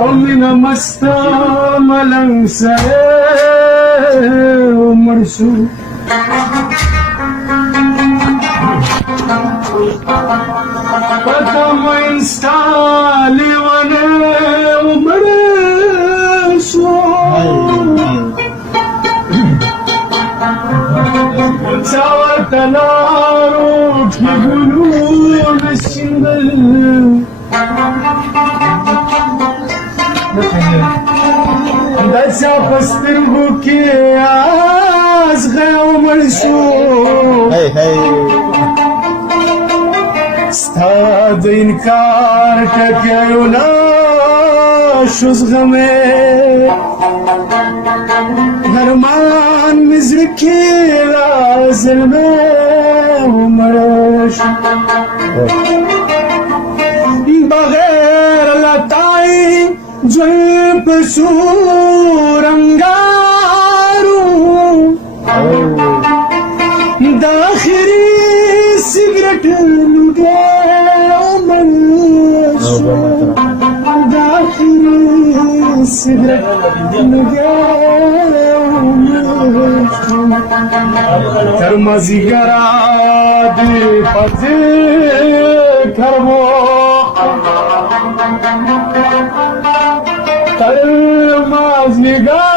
ومن مستا ملنگ سره عمر شو پتا مو انستا لیوانه عمر شو ساور تلارو کی گلو نشندل دچا پسترگو کی آز غی عمر شو ستا د انکار ټکیو نشو زغمه درمان مزر کی را ظلمه عمر شو بغیر لطائی جل پسو رنگارو داخری سگرٹ لگے عمر شو داخری سگرٹ لگے عمر شو ترمزی گرا دی پتی کربو ترمز نگاه